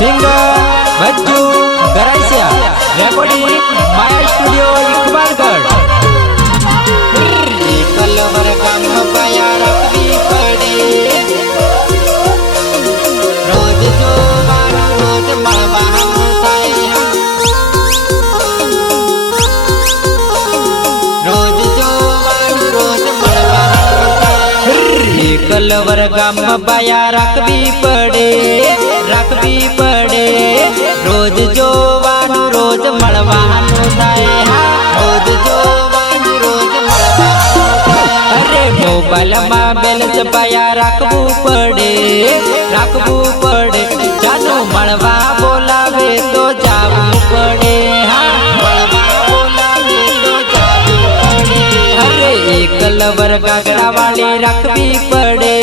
Singer बच्चू Garasia recording माया studio Iqbalgarh. Culvert गम पाया रखी पड़े रोज जो रोज मलबा रोज जो रोज मलबा कलवर गम पाया रखी पड़े रोज जोवानु रोज मळवानु थाय रोज जोवानु रोज मळवानु थाय। अरे मोबाइल में बैलेंस पाया राखवू पड़े जानो मळवा बोलावे तो जावू पड़े मळवा बोलावे तो जावू पड़े। अरे एक लवर गागरा वाली रखवी पड़े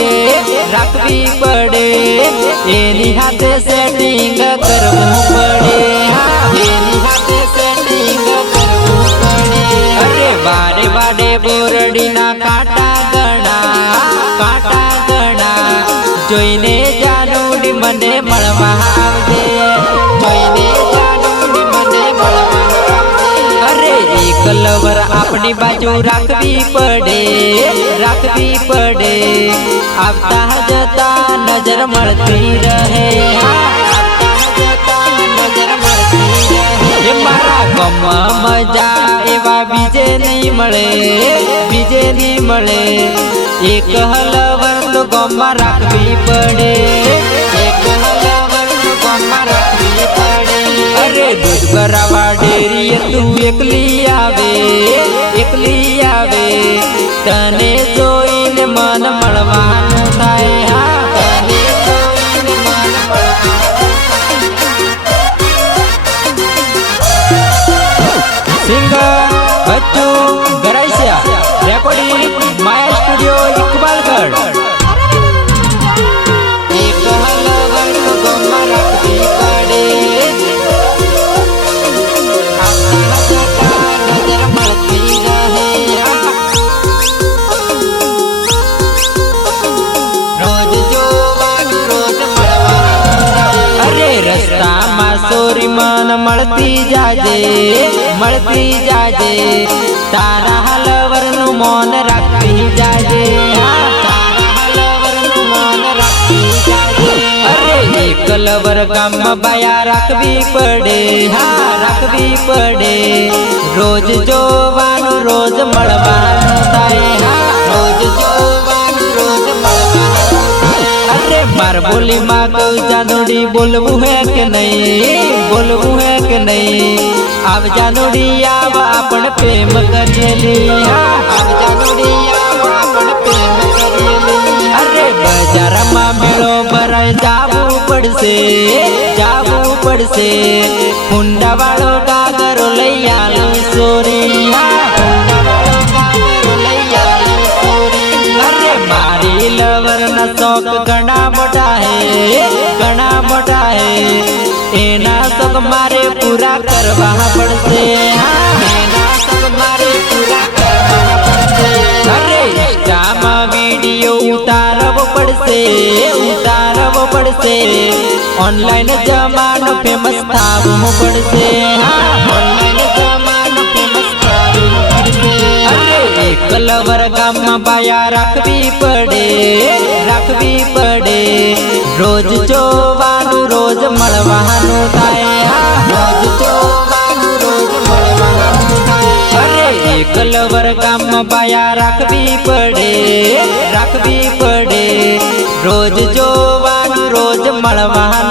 एनी हाथे सेटिंग करवू पड़े एनी हाथे सेटिंग करवू पड़े। अरे बारे बारे बोरडी ना काटा गणा जोईने जानुडी मने मळवा आवजे जोईने जानुडी मने मळवा आवजे। अरे एक लवर अपनी बाजू राखवी पड़े आवता जता नजर मळती रहे मारा गम मजा एवा बीजे नहीं मळे एक हलवर तो गम राखवी पड़े अरे दूध भरावा डेरी तू एकली आवे तने जोईने मन मळवानु थाय तने जोईने मन मळवानु। सिंगर बच्चू गरासिया रेकॉर्डिंग माया स्टूडियो इकबालगढ़। एक हलवर को गम राखवी पड़े नजर मळती रहे रोज जोवानु रोज मळवानु। अरे रस्ता में सोरी मन मळती जाजे तारा हलवर नु मौन राखती जाजे अरे एक लवर गम बाया राखवी पड़े रोज जोवानु रोज मळवानु थाय रोज जोवानु रोज मळवानु थाय। अरे मार बोली माँ को जानोड़ी बोलवू है कि नहीं अब जानोड़ी आव अपन प्रेम करियली अब जानोड़ी आव अपन प्रेम करियली। अरे बाजार में मेलो भराय जावू पड़से हुंडा वालो गागरो लैयालू सोरी अरे मारी लवर ना शौक घना मोटा है एना शौक मारे पूरा करवा पड़से एना शौक मारे पूरा करवा पड़से। अरे जामा वीडियो उतारव पड़से ऑनलाइन जमानो फेमस थावू पड़से ऑनलाइन जमानो फेमस थावू पड़से। अरे एक लवर गम बाया राखवी पड़े रोज जोवानु रोज मळवानु थाय रोज जोवानु रोज मळवानु थाय। अरे एक लवर गम बाया राखवी पड़े रोज जोवानु रोज मळवानु